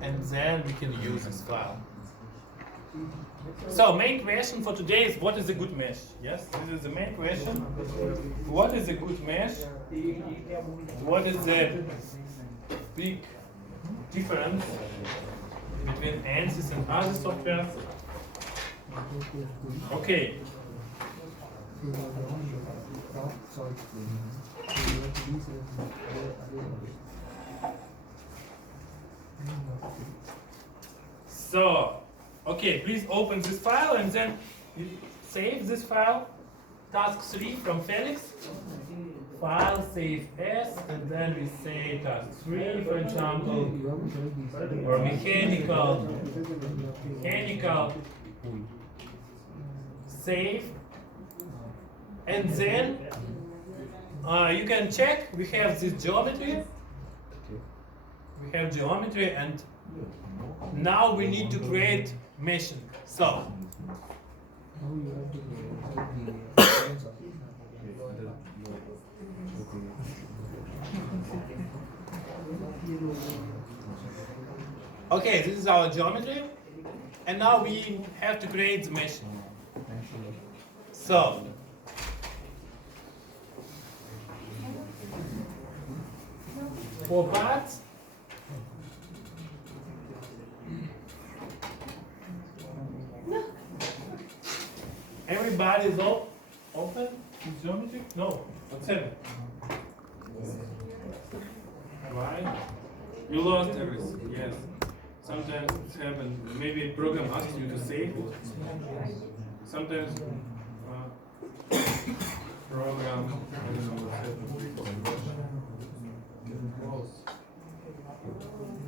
and then we can use this file. So main question for today is, what is a good mesh? Yes, this is the main question. What is a good mesh? What is the big difference between ANSYS and other softwares? Okay. So, okay, please open this file and then you save this file. Task 3 from Felix. File save as, and then we say task 3, for example, or mechanical, save, and then you can check. We have this geometry. We have geometry, and now we need to create meshing. So. Okay, this is our geometry, and now we have to create the mesh. So, for parts, everybody is open to geometry? No, what's happening? Why? You lost everything, yes. Sometimes it's happened. Maybe a program asks you to save it. Sometimes program, I don't know what's happened.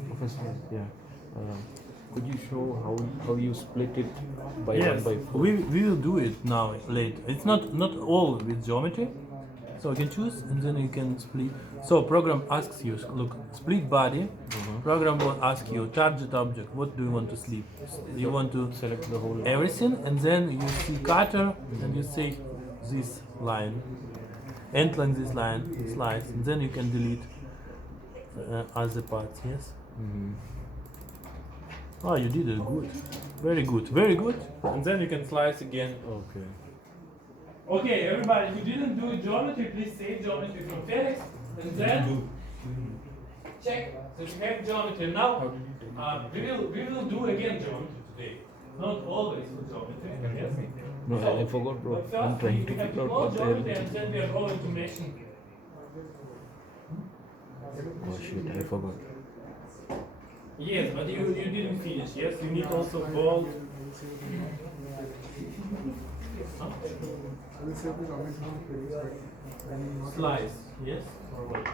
Professor, yeah. Could you show how you split it by yes, 1 by 4? we will do it now later. It's not all with geometry. So you can choose and then you can split. So program asks you, look, split body. Program will ask you, target object, what do you want to split? You want to Select the whole everything, and then you see cutter and you say this line, end like this line, slice, and then you can delete other parts, yes? Oh, you did it good. Very good, very good. And then you can slice again. Okay. Okay, everybody who didn't do geometry, please save geometry from Felix, and then check that you have geometry. Now, we will do again geometry today. Not always for geometry, yes? No, So, I forgot, bro. but I'm first trying to we have figure to out call what the hell geometry, it and is. then we are going to meshing. Oh shit, I forgot. Yes, but you didn't finish, yes? You need also bold. Huh? Slice, yes? Or what?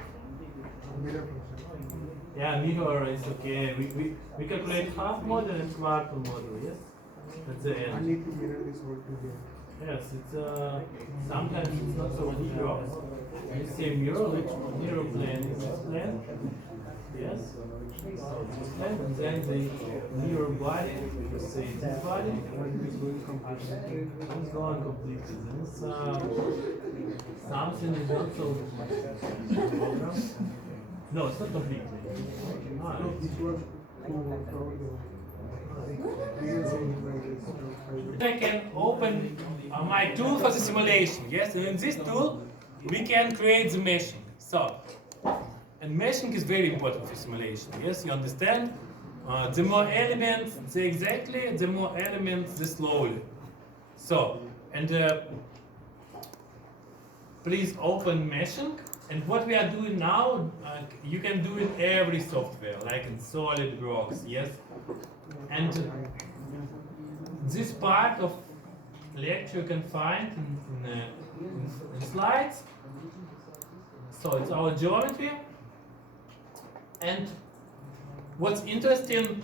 Yeah, mirror is okay. We calculate half model and quarter model, yes? That's the end. I need to mirror this whole together. Yes, it's sometimes it's not so clear. You say mirror, which mirror plane is this plane? Yes. So this plane, and then the mirror body, you say this body. It's going completely. It's going completely. This something is also program. No, it's not completely. Ah, No, this was to work out the I can open my tool for the simulation, yes, and in this tool we can create the meshing. So, and meshing is very important for simulation, yes, you understand? The more elements, the more elements, the slowly. So, and please open meshing. And what we are doing now, you can do in every software, like in SolidWorks, yes? And this part of lecture you can find in slides. So it's our geometry. And what's interesting,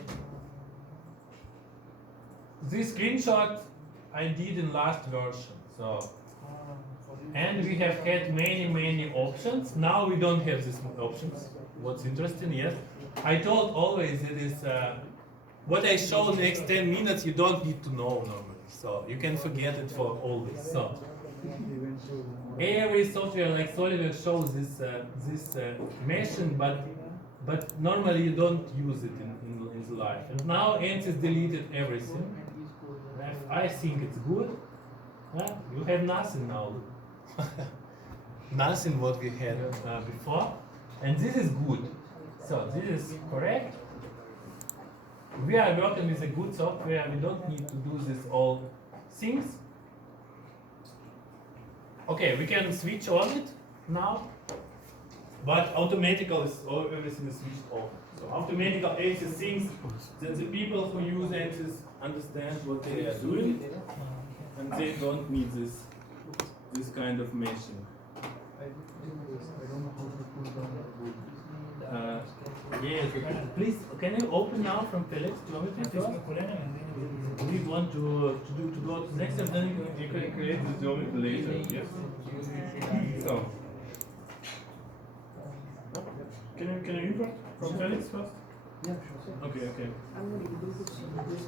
this screenshot I did in last version. So, and we have had many options. Now we don't have these options. What's interesting, yes? I told always it is what I show the next 10 minutes you don't need to know normally. So you can forget it for always. So every software like SolidWorks shows this meshing, but but normally you don't use it in the life. And now ANSYS deleted everything. I think it's good. You have nothing now. Nothing what we had before, and this is good. So this is correct. We are working with a good software. We don't need to do this all things. Okay, we can switch on it now, but automatical is everything is switched off. So automatical ANSYS thinks that the people who use ANSYS understand what they are doing, and they don't need this kind of meshing. Yes, please, can you open now from Felix Geometry first? We want to go to next, and then you can create the geometry later. Yes. So, can you import from Felix first? Yeah, sure. Okay. I'm not able to see this.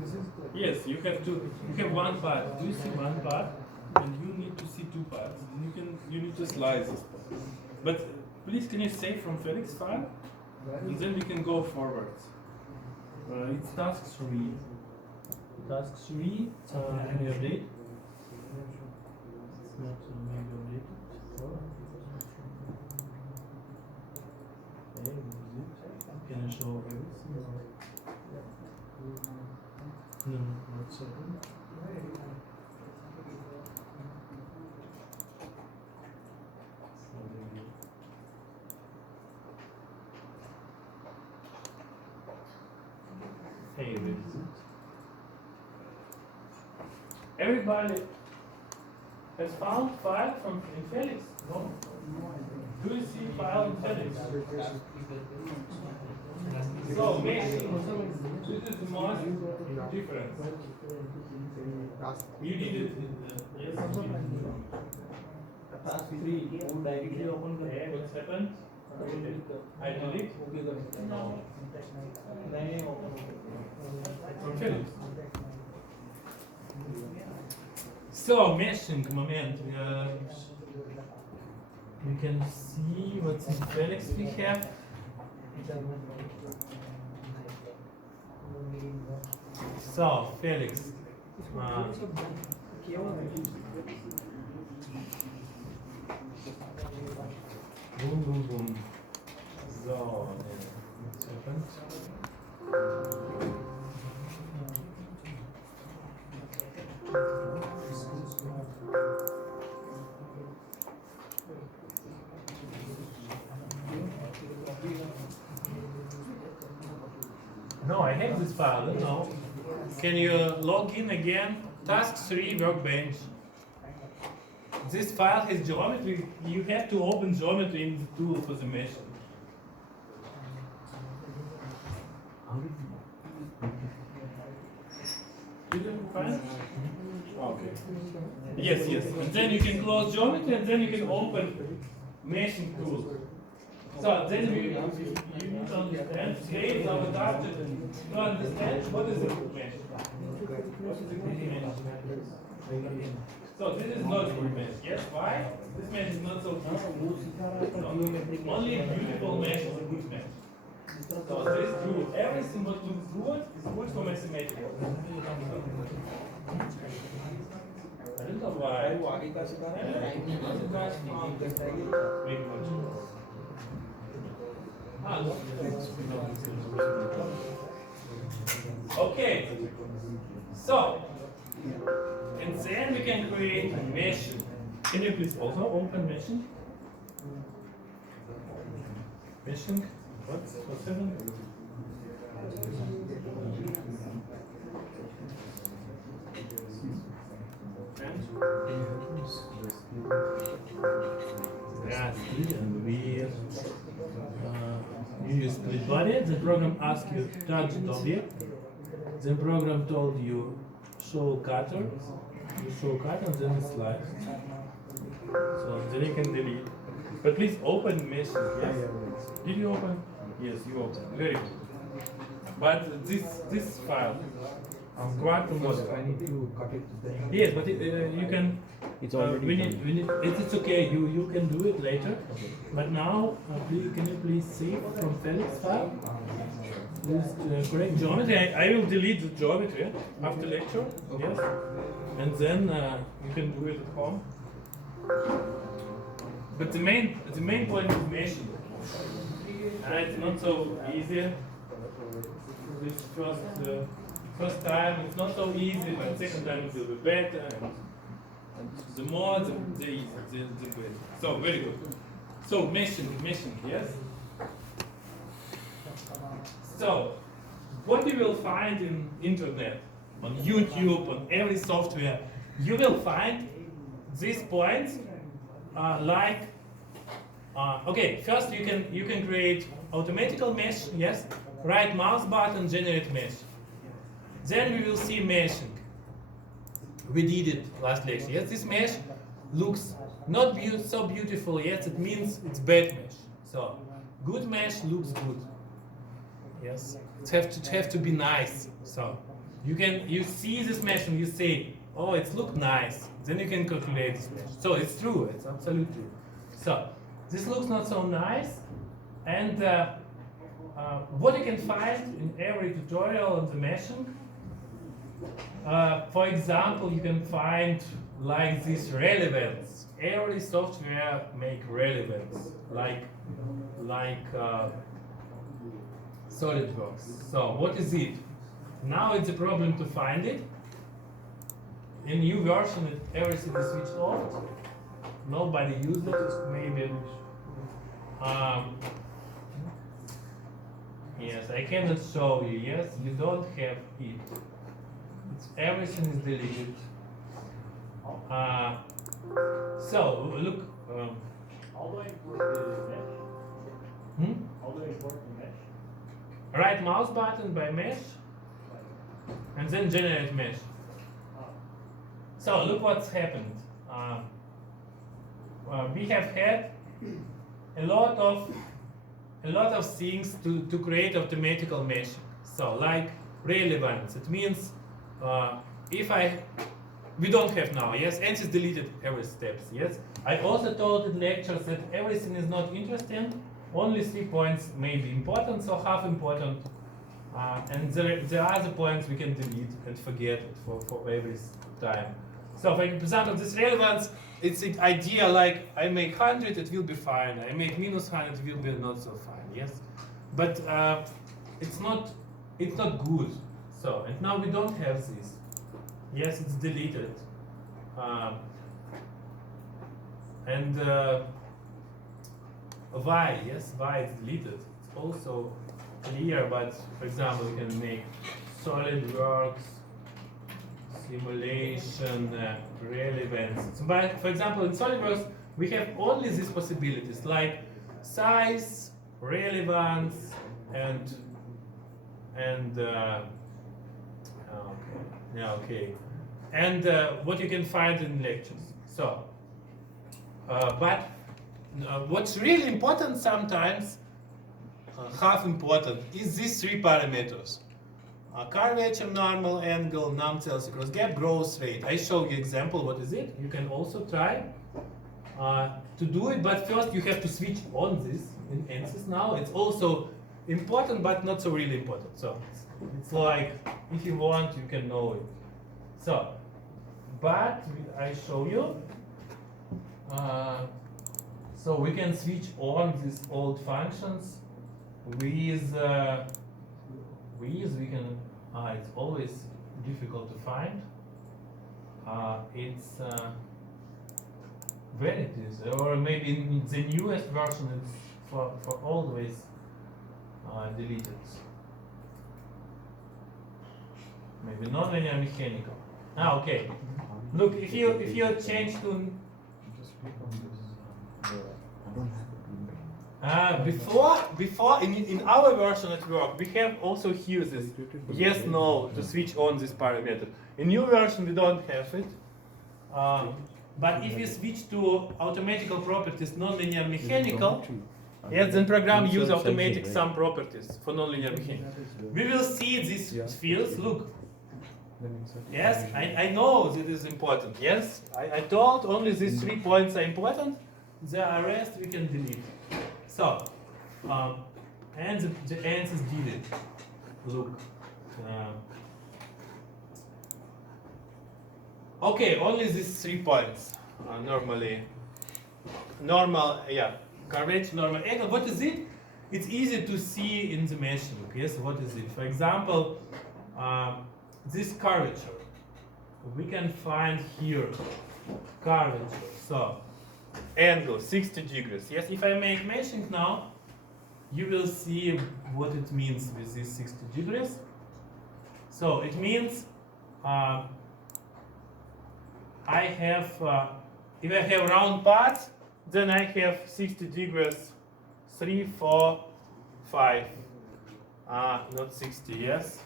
This is good. Yes, you have one part. Do you see one part? And you need to see two parts. You need to slice this part. But please, can you save from Felix file? And then we can go forwards. It's task 3. Task 3, can you update? It's not maybe updated. Okay, can I show everything? No, not so good. Hey, everybody has found file from Felix? No? Do you see file in Felix? So, meshing, this is the most difference. You need it in yes, task 3, directly open the what's happened? I delete? No. From Felix. So, meshing moment. We can see what's in Felix we have. So, Felix. Boom. So, what's happened? No, I have this file, I don't know. Can you log in again? Task 3 workbench. This file has geometry. You have to open geometry in the tool for the mesh. You didn't find it? Okay. Yes. And then you can close geometry, and then you can open meshing tool. So then you need to understand, today is our target to understand what is a good mesh. What is a good mesh? So this is not a good mesh. Yes, why? This mesh is not so beautiful. No. Only a beautiful mesh is a good mesh. So this is true. Everything what looks good is good for mathematical. I don't know why. Okay, so, and then we can create a mesh. Can you please also open meshing? Meshing? What's happening? Yeah, and we use split body. The program asks you touch the object. The program told you show cutter. You show cutter, then it slides. So then you can delete. But please open mesh. Yes. Did you open? Yes, you open. Very good. But this file, quantum First, model. I need to cut it. Then Yes, but you can. It's We already need. done. It's okay. You can do it later. But now, please, can you please save from Felix file? This correct geometry. I will delete the geometry after lecture. Yes, and then you can do it at home. But the main point is meshing. And it's not so easy. This first time it's not so easy, but second time it will be better. And the more the easier, the better. So very good. So meshing, yes. So what you will find in internet, on YouTube, on every software, you will find these points okay, first you can create automatical mesh, yes. Right mouse button, generate mesh. Then we will see meshing. We did it last lecture. Yes, this mesh looks not so beautiful. Yes, it means it's bad mesh. So good mesh looks good. Yes, it have to be nice. So you see this mesh and you say, oh, it's look nice. Then you can calculate this mesh. So it's true. It's absolutely true. So this looks not so nice, and what you can find in every tutorial on the meshing. For example, you can find like this relevance. Every software make relevance, like SolidWorks. So what is it? Now it's a problem to find it. In new version, everything is switched off. Nobody uses it. Maybe. Yes, I cannot show you. Yes, you don't have it. Everything is deleted. So look. How do I import the mesh? How do I import the mesh? Right mouse button by mesh, and then generate mesh. So look what's happened. We have had a lot of things to create automatical meshing. So like relevance, it means we don't have now. Yes, ANSYS deleted every steps. Yes, I also told in lectures that everything is not interesting. Only 3 points may be important, so half important, and the other points we can delete and forget it for every time. So for example, this relevance, it's the idea like I make 100, it will be fine. I make minus 100, it will be not so fine. Yes, but it's not good. So and now we don't have this. Yes, it's deleted. And why? Yes, why it's deleted? It's also clear, but for example, we can make SolidWorks simulation relevance. So for example, in SolidWorks, we have only these possibilities like size, relevance, and and what you can find in lectures. So, but what's really important sometimes, half important, is these 3 parameters. Curvature, normal angle, num cells across gap, growth rate. I show you example what is it. You can also try to do it, but first you have to switch on this in ANSYS now. It's also important, but not so really important. So it's like, if you want, you can know it. So, but I show you. So we can switch on these old functions with we can. It's always difficult to find. It's where it is, or maybe in the newest version it's for always deleted. Maybe non-linear mechanical. Okay. Look, if you change to before in our version at work we have also here this yes no to switch on this parameter. In new version we don't have it. But if you switch to automatical properties non-linear mechanical, yes, then program use automatic sum properties for non-linear mechanical. We will see these fields. Look, Then insert it. Yes, I know that is important. Yes, I told only these 3 points are important. The rest we can delete. So, and the ANSYS did it. Look. Okay, only these 3 points are normal, yeah, curvature, normal angle. What is it? It's easy to see in the meshing. Yes, what is it? For example, this curvature. We can find here curvature. So, angle 60 degrees. Yes, if I make meshing now, you will see what it means with this 60 degrees. So it means I have, if I have round parts, then I have 60 degrees, 3, 4, 5, not 60, yes?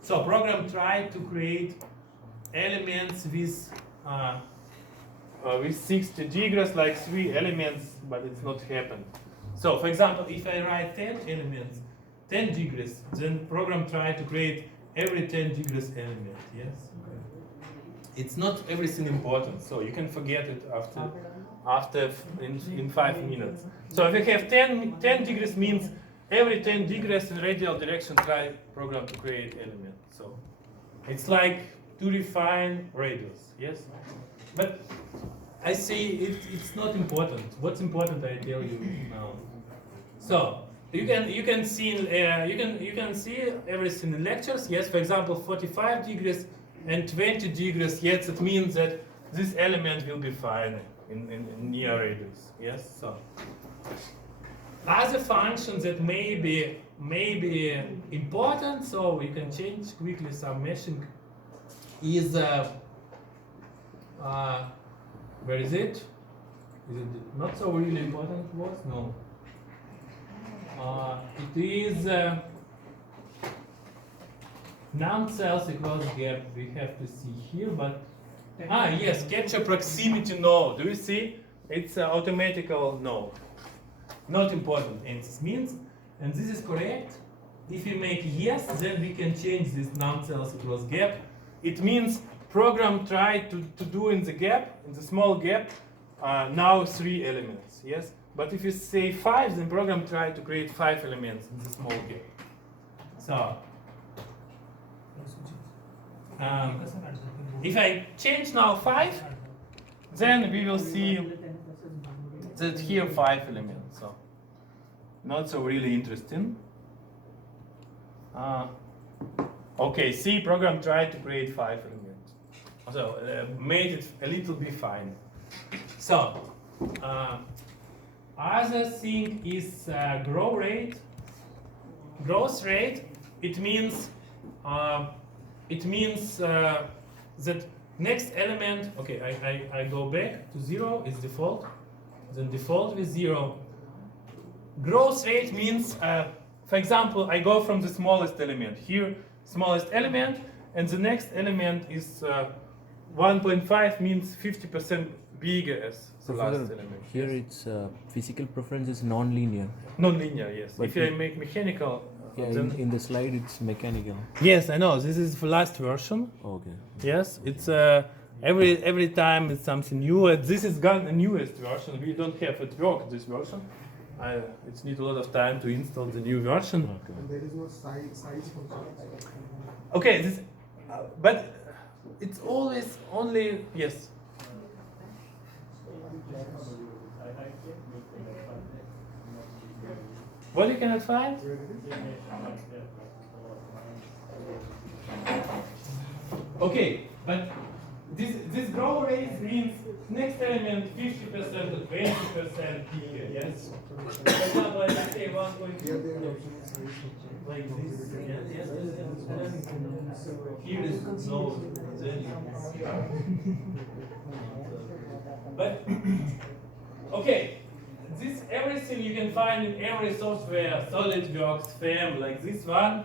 So program tried to create elements with 60 degrees, like 3 elements, but it's not happened. So for example, if I write 10 elements, 10 degrees, then program tried to create every 10 degrees element, yes? It's not everything important, so you can forget it after in 5 minutes. So if you have 10 degrees means every 10 degrees in radial direction try program to create element. So it's like to refine radius, yes? But I say it's not important. What's important I tell you now. So you can see you can see everything in lectures. Yes, for example, 45 degrees and 20 degrees. Yes, it means that this element will be fine in near radius. Yes. So other functions that may be important. So we can change quickly some meshing. Is where is it? Is it not so really important to us? No. It is num cells equals gap. We have to see here, but yes, capture proximity no. Do you see? It's automatical no. Not important. ANSYS means, and this is correct. If you make yes, then we can change this num cells equals gap. It means program tried to do in the gap, in the small gap, now 3 elements, yes? But if you say 5, then program tried to create 5 elements in the small gap. So, if I change now 5, then we will see that here 5 elements, so not so really interesting. Okay, see, program tried to create 5 elements. So, made it a little bit fine. So, other thing is growth rate. Growth rate, it means that next element, okay, I go back to 0, is default. Then default with 0. Growth rate means, for example, I go from the smallest element. Here, smallest element, and the next element is 1.5 means 50% bigger as the last element. Here yes. it's physical preference is non-linear. Non-linear, yes. But if I make mechanical, Yeah, then in the slide it's mechanical. yes, I know. This is the last version. Okay. Yes, it's every time it's something new. This is the newest version. We don't have it work this version. It needs a lot of time to install the new version. Okay. And there is no size function. Okay, this, but it's always only yes. What you cannot find? Okay, but this growth rate means next element 50% or 20% bigger, yes? For example, I say 1.2. Here they are option size function. Like this, yes. Here is no, but okay, this everything you can find in every software, SolidWorks, FEM, like this one,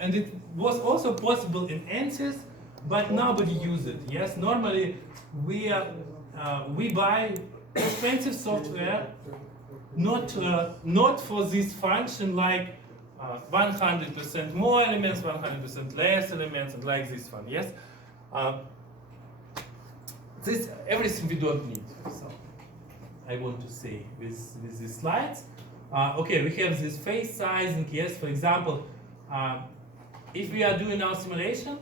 and it was also possible in ANSYS, but nobody uses it. Yes, normally we buy expensive software, not for this function like 100% more elements, 100% less elements, and like this one, yes? This everything we don't need. So I want to say with these slides. Okay, we have this phase sizing, yes, for example, if we are doing our simulation,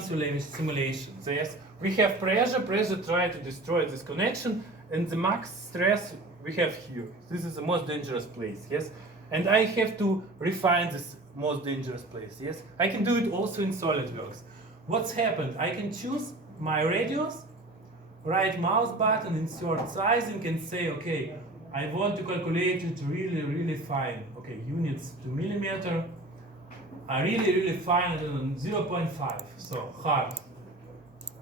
simulation. So yes, we have pressure try to destroy this connection, and the max stress we have here. This is the most dangerous place, yes? And I have to refine this most dangerous place, yes? I can do it also in SolidWorks. What's happened? I can choose my radius, right mouse button, insert sizing, and say, okay, I want to calculate it really, really fine. Okay, units to millimeter. Really, really fine, 0.5, so hard.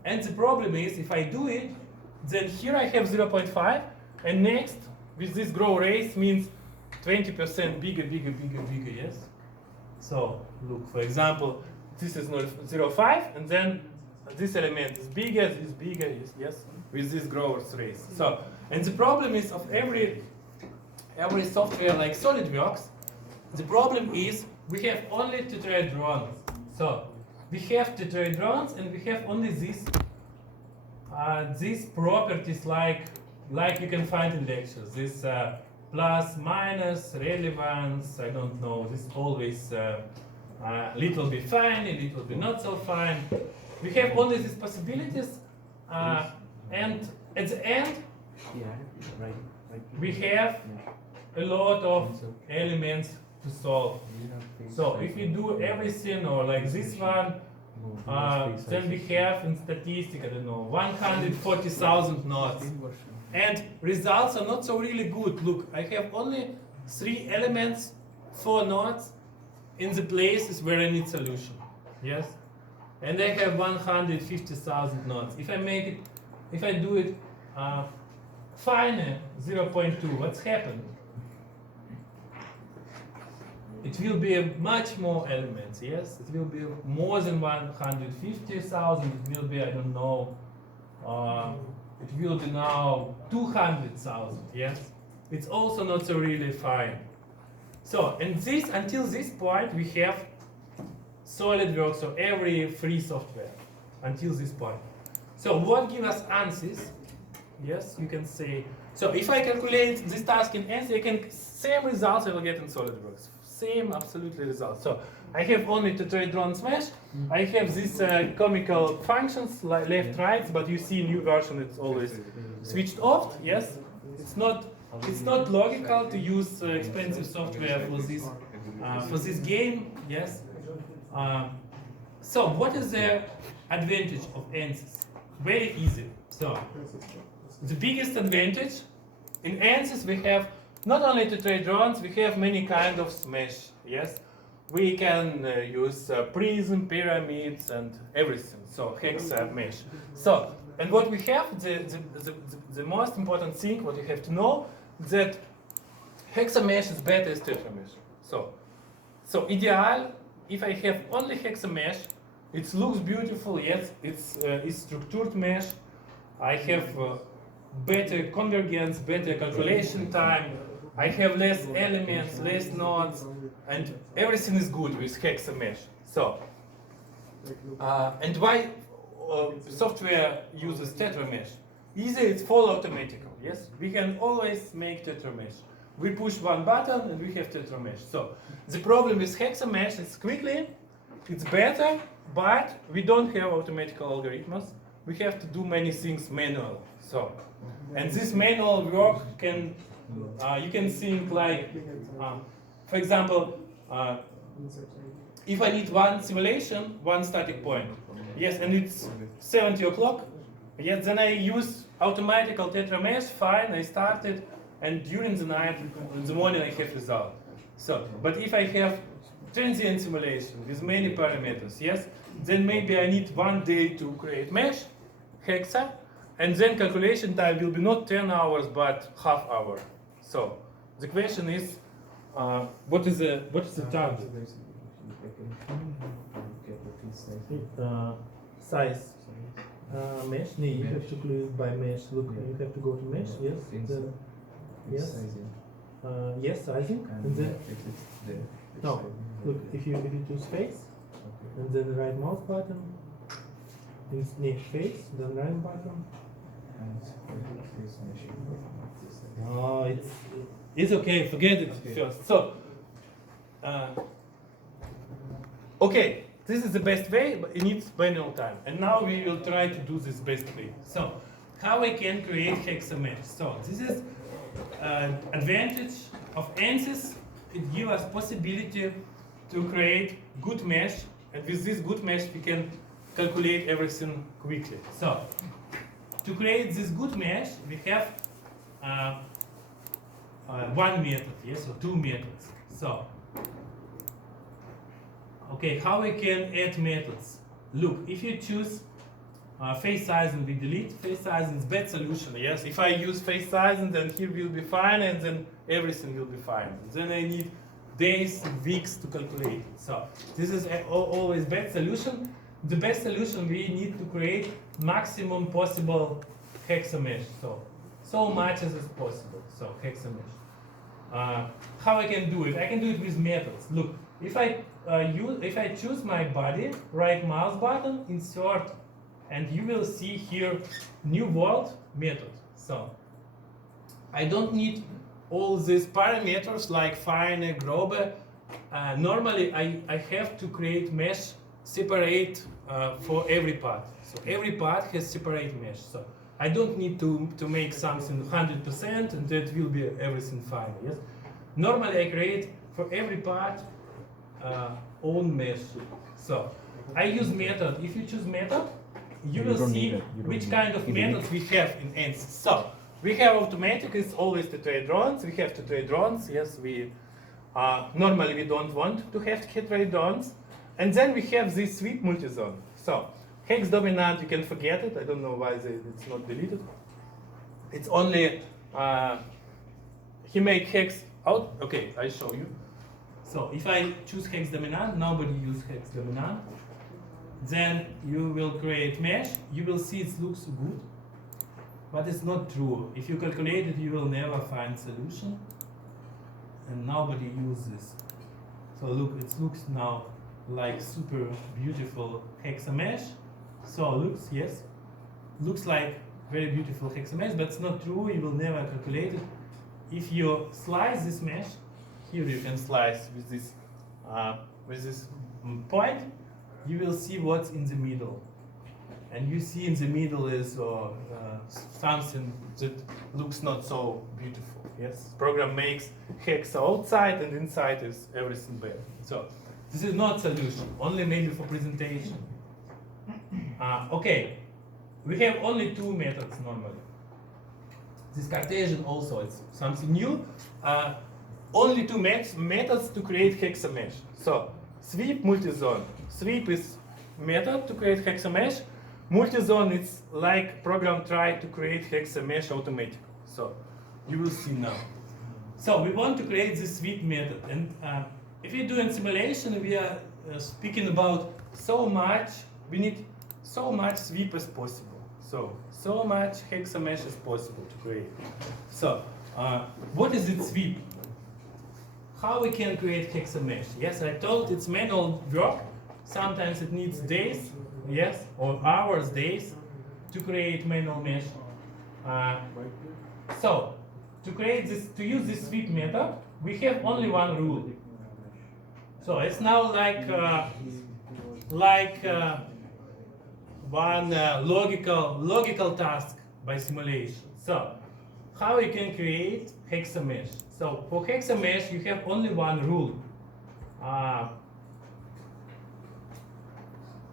And the problem is, if I do it, then here I have 0.5, and next, with this grow race means 20% bigger, yes? So, look, for example, this is 0.5, and then this element is bigger, yes? With this growth race. So, and the problem is of every software like SolidWorks, the problem is we have only tetraedrons. So we have tetraedrons, and we have only these properties like you can find in lectures. This plus, minus, relevance. I don't know. This always little bit fine, a little bit not so fine. We have only these possibilities, and at the end we have a lot of elements to solve. So if we do everything or like this one, then we have in statistic, I don't know, 140,000 nodes. And results are not so really good. Look, I have only 3 elements, 4 nodes in the places where I need solution. Yes? And I have 150,000 nodes. If I do it fine, 0.2, what's happened? It will be much more elements, yes? It will be more than 150,000. It will be, I don't know, it will be now 200,000, yes? It's also not so really fine. So, and this, until this point, we have SolidWorks, so every free software, until this point. So what gives us ANSYS? Yes, you can say, so if I calculate this task in ANSYS, same results I will get in SolidWorks. Same absolutely results. So I have only tetraedron mesh. I have these comical functions like left, right, but you see new version it's always switched off. Yes, it's not logical to use expensive software for this game. Yes. So what is the advantage of ANSYS? Very easy. So the biggest advantage in ANSYS we have not only tetraedrons, we have many kinds of mesh. Yes, we can use prism, pyramids, and everything. So hexa mesh. So, and what we have, the most important thing, what you have to know, that hexa mesh is better as tetra mesh. So ideal, if I have only hexa mesh, it looks beautiful. Yes, it's structured mesh. I have better convergence, better calculation time. I have less elements, less nodes, and everything is good with hexa mesh. So, and why software uses tetra mesh? Easy, it's full automatical. Yes, we can always make tetra mesh. We push one button and we have tetra mesh. So the problem with hexa mesh is quickly, it's better, but we don't have automatical algorithms. We have to do many things manually. So, and this manual work can. You can think like, for example, if I need one simulation, one static point, yes, and it's 70 o'clock, yes, then I use automatical tetra mesh, fine, I started, and during the night, in the morning I have result. So, but if I have transient simulation with many parameters, yes, then maybe I need 1 day to create mesh, hexa, and then calculation time will be not 10 hours, but half hour. So the question is, what is the target? Size. Mesh. No, you have to click by mesh. Look, you have to go to mesh. Yes. Yes. Yes, sizing. And then it's there. no, look, if you choose face, and then right mouse button, near face, then right button. No, it's okay. Forget it first. So, okay, this is the best way, but it needs manual time. And now we will try to do this best way. So, how I can create hexamesh? So, this is advantage of ANSYS. It gives us possibility to create good mesh, and with this good mesh we can calculate everything quickly. So, to create this good mesh, we have one method, yes, or two methods. So, okay, how we can add methods? Look, if you choose face size and we delete face size, it's bad solution. Yes, if I use face size, and then here will be fine, and then everything will be fine. Then I need days, weeks to calculate it. So this is always bad solution. The best solution, we need to create maximum possible hexamesh. So much as is possible. So hexamesh. How I can do it? I can do it with methods. Look, if I choose my body, right mouse button, insert, and you will see here new world method. So I don't need all these parameters like fine, grobe. Normally I have to create mesh separate for every part. So every part has separate mesh. So I don't need to make something 100% and that will be everything fine. Yes. Normally I create for every part own mesh. So I use method. If you choose method, you will see which kind of methods we have in ANSYS. So we have automatic. It's always to trade drones. We have to trade drones. Yes, we normally we don't want to have to trade drones. And then we have this sweep multi-zone. So hex dominant, you can forget it. I don't know why it's not deleted. It's only he make hex out. Okay, I show you. So if I choose hex dominant, nobody use hex dominant. Then you will create mesh. You will see it looks good, but it's not true. If you calculate it, you will never find solution, and nobody uses. So look, it looks now like super beautiful hexamesh. So looks, yes, looks like very beautiful hexamesh, but it's not true. You will never calculate it. If you slice this mesh, here you can slice with this point. You will see what's in the middle, and you see in the middle is something that looks not so beautiful. Yes, program makes hex outside, and inside is everything bad. So this is not solution, only maybe for presentation. Okay, we have only two methods normally. This Cartesian also is something new. Only two methods to create hexamesh. So sweep, multi-zone. Sweep is method to create hexamesh. Multi-zone is like program try to create hexamesh automatically. So you will see now. So we want to create this sweep method, and if you're doing simulation, we are speaking about so much. We need so much sweep as possible. So much hexamesh as possible to create. So what is it sweep? How we can create hexamesh? Yes, I told it's manual work. Sometimes it needs days, yes, or hours, days to create manual mesh. So to create this, to use this sweep method, we have only one rule. So it's now like one logical task by simulation. So how you can create hexamesh? So for hexamesh, you have only one rule.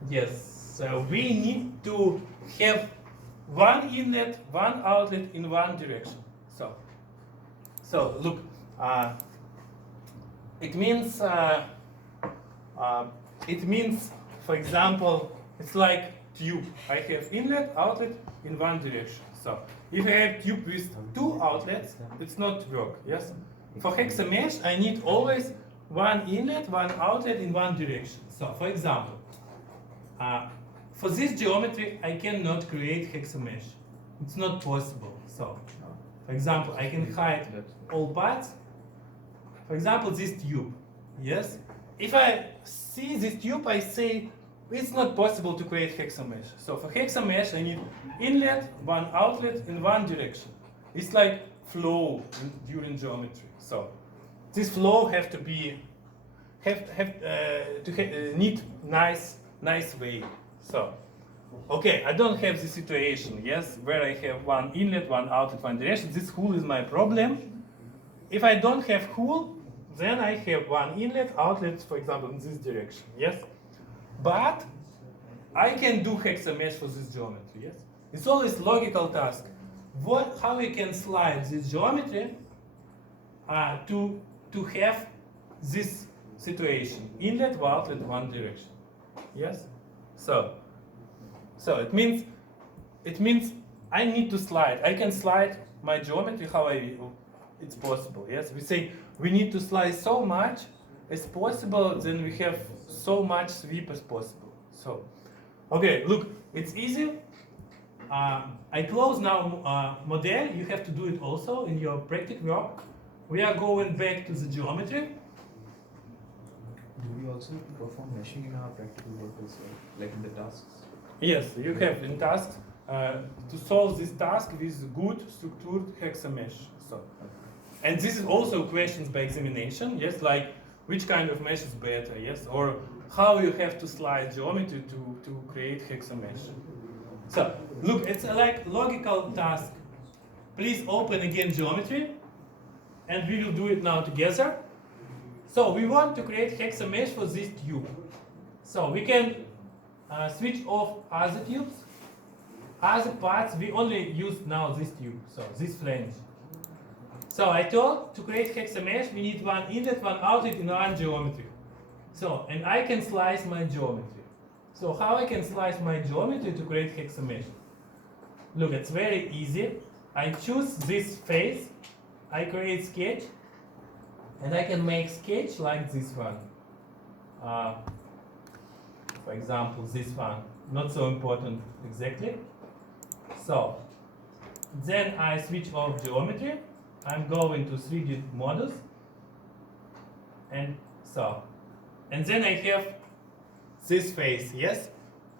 Yes, so we need to have one inlet, one outlet in one direction. So look, it means, for example, it's like tube. I have inlet, outlet in one direction. So if I have tube with two outlets, it's not work. Yes. For hexamesh, I need always one inlet, one outlet in one direction. So for example, for this geometry, I cannot create hexamesh. It's not possible. So, for example, I can hide all parts, for example, this tube. Yes? If I see this tube, I say it's not possible to create hexamesh. So for hexamesh, I need inlet, one outlet in one direction. It's like flow during geometry. So this flow have to be need nice way. So okay, I don't have this situation, yes, where I have one inlet, one outlet, one direction. This hole is my problem. If I don't have hole, then I have one inlet, outlet, for example, in this direction, yes? But I can do hexamesh for this geometry, yes? It's always logical task. How we can slide this geometry to have this situation, inlet, outlet, one direction, yes? So it means I need to slide. I can slide my geometry how it's possible. Yes, we say we need to slide so much as possible, then we have so much sweep as possible. So, okay, look, it's easy. I close now model. You have to do it also in your practical work. We are going back to the geometry. Do we also perform meshing in our practical work as well, like in the tasks? Yes, you have in tasks to solve this task with good structured hexamesh. So, and this is also questions by examination. Yes, like which kind of mesh is better. Yes, or how you have to slide geometry to create hexamesh. So look, it's like logical task. Please open again geometry, and we will do it now together. So we want to create hexamesh for this tube. So we can switch off other tubes. Other parts, we only use now this tube, so this flange. So I told to create hexamesh, we need one inlet, one outlet in one geometry. So, and I can slice my geometry. So how I can slice my geometry to create hexamesh? Look, it's very easy. I choose this face, I create sketch, and I can make sketch like this one. For example, this one, not so important exactly. So, then I switch off geometry. I'm going to 3D models. And so, and then I have this face, yes?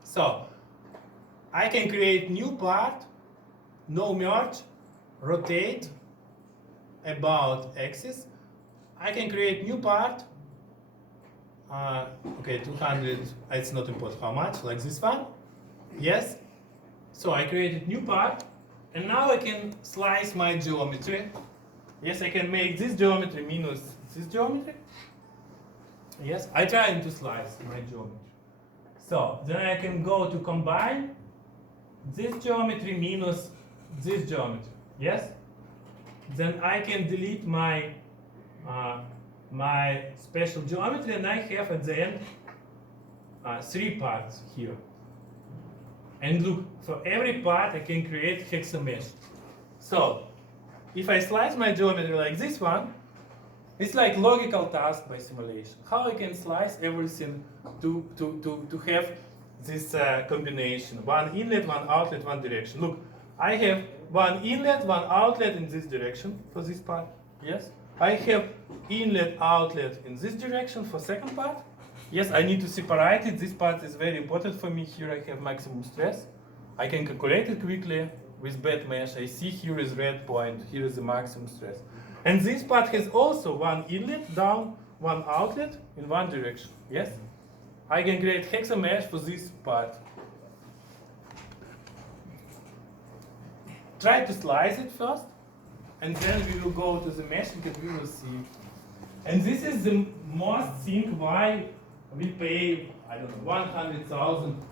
So, I can create new part, no merge, rotate, about axis. I can create new part, okay, 200, it's not important how much, like this one, yes? So I created new part, and now I can slice my geometry. Yes, I can make this geometry minus this geometry. Yes, I try to slice my geometry. So then I can go to combine this geometry minus this geometry. Yes? Then I can delete my my special geometry, and I have at the end 3 parts here. And look, for every part I can create hexamesh. So, if I slice my geometry like this one, it's like logical task by simulation. How I can slice everything to have this combination. One inlet, one outlet, one direction. Look, I have one inlet, one outlet in this direction for this part. Yes? I have inlet, outlet in this direction for second part. Yes, I need to separate it. This part is very important for me. Here I have maximum stress. I can calculate it quickly with bad mesh. I see here is red point, here is the maximum stress. And this part has also one inlet down, one outlet in one direction. Yes? I can create hexamesh for this part. Try to slice it first, and then we will go to the meshing and we will see. And this is the most thing why we pay, I don't know, 100,000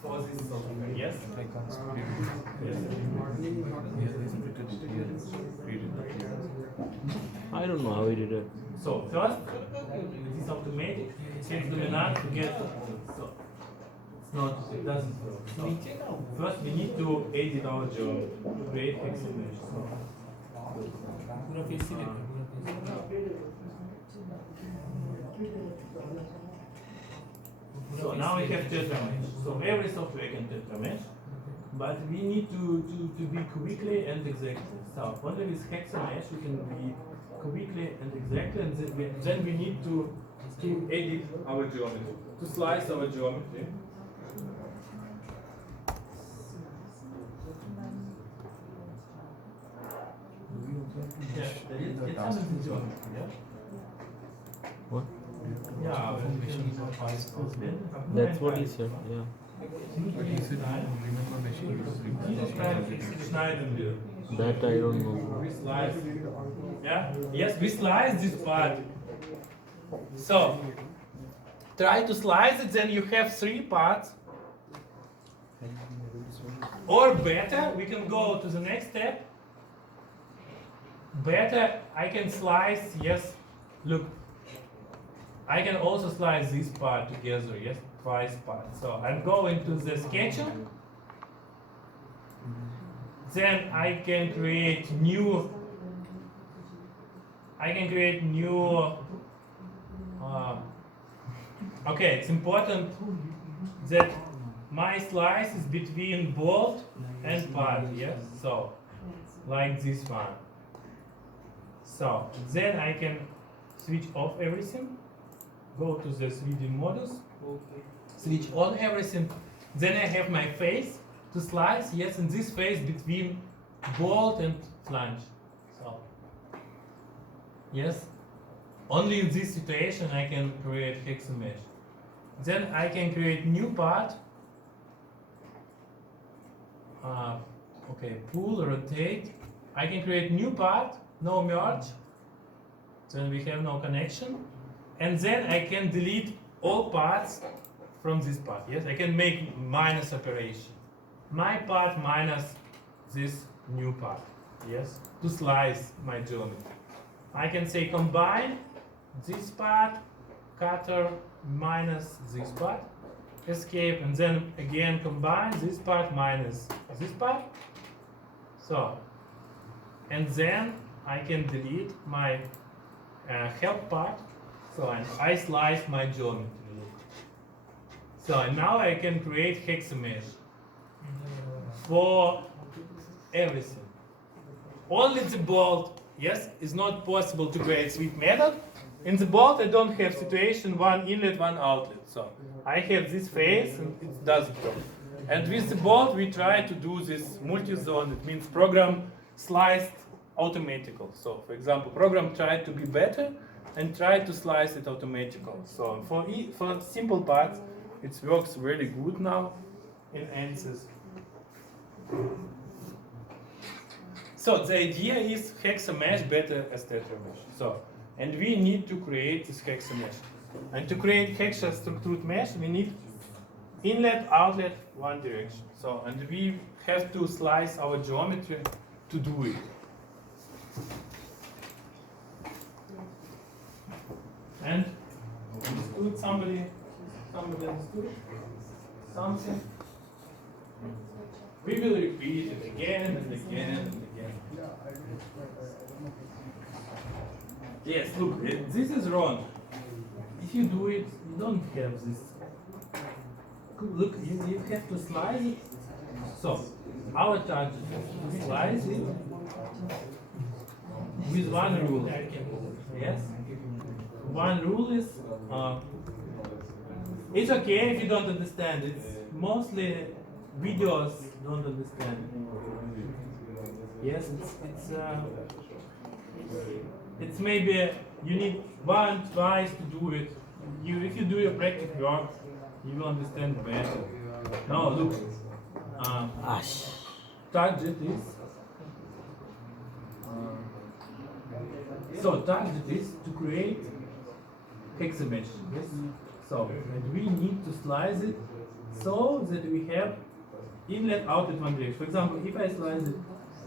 for this software. Yes? I can't split it. Yes. I don't know how he did it. So first, it is automatic. Change dominant to get. So it's not. It doesn't work. So first, we need to edit our geometry to create hexamesh. So now we have tetramesh. So every software can tetramesh, but we need to be quickly and exactly. So only with hexamesh we can be quickly and exactly, and then we need to edit our geometry, to slice our geometry. Do we also have to Yeah, mesh in the it's task under the as well? geometry, yeah? What? Do you have to Yeah, also perform meshing in the task as well? That's what he said, yeah. But he said, remember meshing, it was Schneider. That I don't know. We slice. Yeah? Yes, we slice this part. So, try to slice it, then you have 3 parts. Or better, we can go to the next step. Better, I can slice, yes, look. I can also slice this part together, yes, twice part. So I'm going to the sketching. Then I can create new. Okay, it's important that my slice is between bolt and part, yes. So like this one. So then I can switch off everything. Go to the 3D models. Switch on everything. Then I have my face to slice, yes, and this face between bolt and flange. So, yes, only in this situation I can create hexamesh. Then I can create new part. Okay, pull, rotate. I can create new part, no merge. Then we have no connection. And then I can delete all parts from this part. Yes, I can make minus operation. My part minus this new part. Yes, to slice my geometry. I can say combine this part, cutter minus this part, escape, and then again combine this part minus this part. So, and then I can delete my help part. So I slice my geometry. So now I can create hexamesh for everything. Only the bolt, yes, is not possible to create sweep method. In the bolt I don't have situation one inlet, one outlet. So I have this face and it does the job. And with the bolt we try to do this multi-zone. It means program sliced automatical. So for example, program tried to be better and try to slice it automatical. So for simple parts, it works really good now in ANSYS. So the idea is hexamesh better as tetramesh. So, and we need to create this hexamesh. And to create hexa-structured mesh, we need inlet, outlet, one direction. So, and we have to slice our geometry to do it. And understood? Somebody understood something? We will repeat it again and again and again. Yes, look, this is wrong. If you do it, you don't have this. Look, you have to slice it. So, our target is to slice it with one rule. Yes? One rule is, it's okay if you don't understand. It's mostly videos don't understand. Yes, it's maybe you need one, twice to do it. If you do your practice work, you will understand better. Now look, target is so target is to create hexamesh. Yes. So and we need to slice it so that we have inlet, outlet, one direction. For example, if I slice it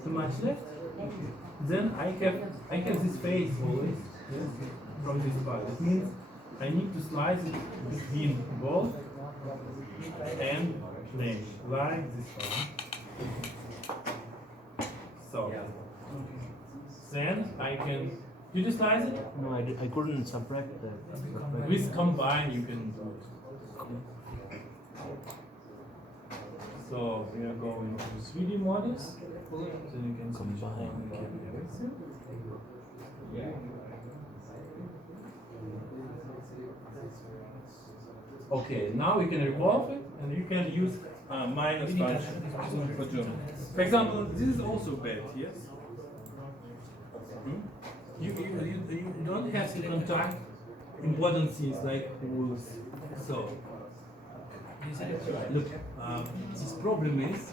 too much left, then I have this face always, yes, from this part. That means I need to slice it between bolt and flange, like this one. So then I can. Did you slice it? No, I couldn't subtract that. With combine you can do it. So we are going to 3D models. So you can Combine. everything. Okay, now we can revolve it and you can use minus function for German. For example, this is also bad, yes? Hmm? You don't have to contact important things like rules. So, look, this problem is